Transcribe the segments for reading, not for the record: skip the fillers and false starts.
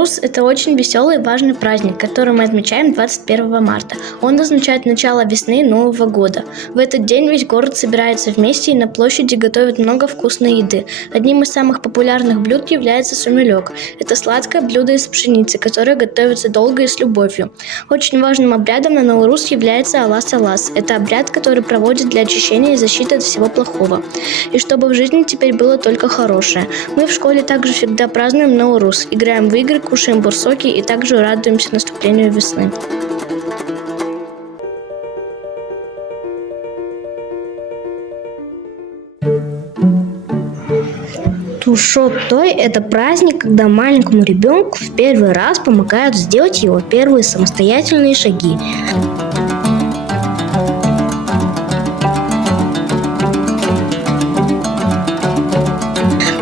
Наурус – это очень веселый и важный праздник, который мы отмечаем 21 марта. Он означает начало весны и Нового года. В этот день весь город собирается вместе и на площади готовят много вкусной еды. Одним из самых популярных блюд является сумелек. Это сладкое блюдо из пшеницы, которое готовится долго и с любовью. Очень важным обрядом на Наурус является Алас-Алас. Это обряд, который проводят для очищения и защиты от всего плохого. И чтобы в жизни теперь было только хорошее. Мы в школе также всегда празднуем Наурус, играем в игры, кушаем бурсоки и также радуемся наступлению весны. Тушот-той – это праздник, когда маленькому ребенку в первый раз помогают сделать его первые самостоятельные шаги.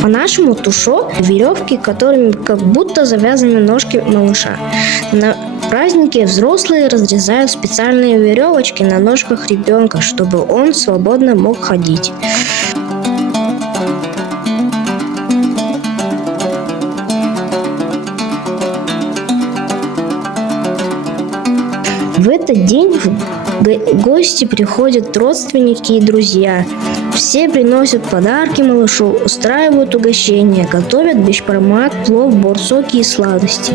По-нашему тушо – веревки, которыми как будто завязаны ножки малыша. На празднике взрослые разрезают специальные веревочки на ножках ребенка, чтобы он свободно мог ходить. В этот день в гости приходят родственники и друзья. Все приносят подарки малышу, устраивают угощения, готовят бешбармак, плов, бурсоки и сладости.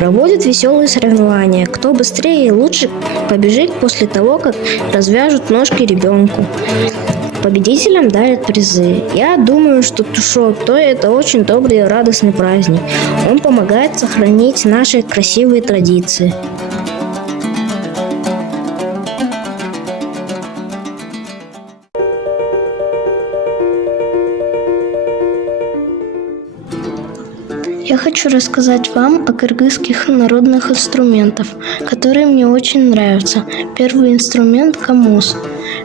Проводят веселые соревнования. Кто быстрее и лучше побежит после того, как развяжут ножки ребенку. Победителям дарят призы. Я думаю, что Тушот-той – это очень добрый и радостный праздник. Он помогает сохранить наши красивые традиции. Я хочу рассказать вам о кыргызских народных инструментах, которые мне очень нравятся. Первый инструмент – камус.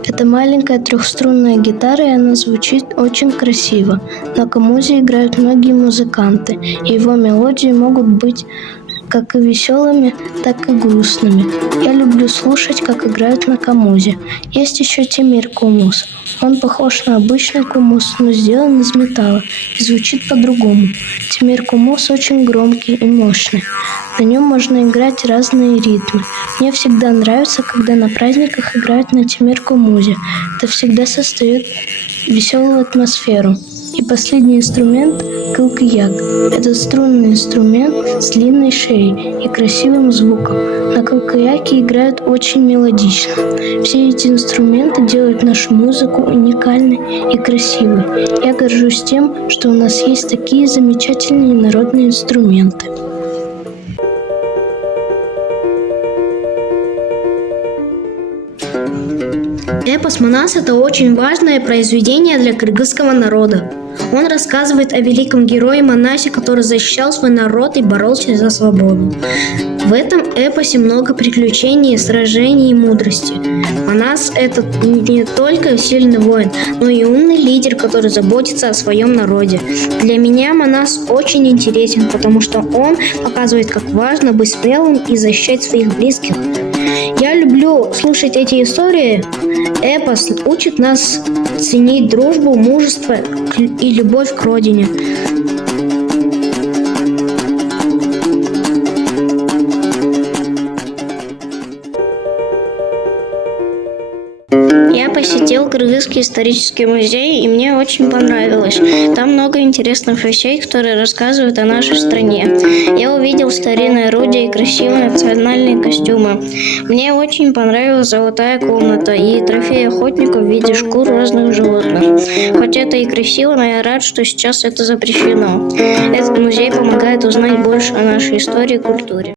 Это маленькая трехструнная гитара, и она звучит очень красиво. На камузе играют многие музыканты, и его мелодии могут быть как и веселыми, так и грустными. Я люблю слушать, как играют на камузе. Есть еще тимир кумус. Он похож на обычный кумус, но сделан из металла и звучит по-другому. Тимир кумус очень громкий и мощный. На нем можно играть разные ритмы. Мне всегда нравится, когда на праздниках играют на тимир кумузе. Это всегда создает веселую атмосферу. И последний инструмент – кылкыяк. Это струнный инструмент с длинной шеей и красивым звуком. На кылкыяке играют очень мелодично. Все эти инструменты делают нашу музыку уникальной и красивой. Я горжусь тем, что у нас есть такие замечательные народные инструменты. Эпос «Манас» – это очень важное произведение для кыргызского народа. Он рассказывает о великом герое Манасе, который защищал свой народ и боролся за свободу. В этом эпосе много приключений, сражений и мудрости. Манас – это не только сильный воин, но и умный лидер, который заботится о своем народе. Для меня Манас очень интересен, потому что он показывает, как важно быть смелым и защищать своих близких. Я люблю слушать эти истории. Эпос учит нас ценить дружбу, мужество и любовь к родине. Я посетил Кыргызский исторический музей, и мне очень понравилось. Там много интересных вещей, которые рассказывают о нашей стране. Я увидел старинные орудия и красивые национальные костюмы. Мне очень понравилась золотая комната и трофеи охотников в виде шкур разных животных. Хоть это и красиво, но я рад, что сейчас это запрещено. Этот музей помогает узнать больше о нашей истории и культуре.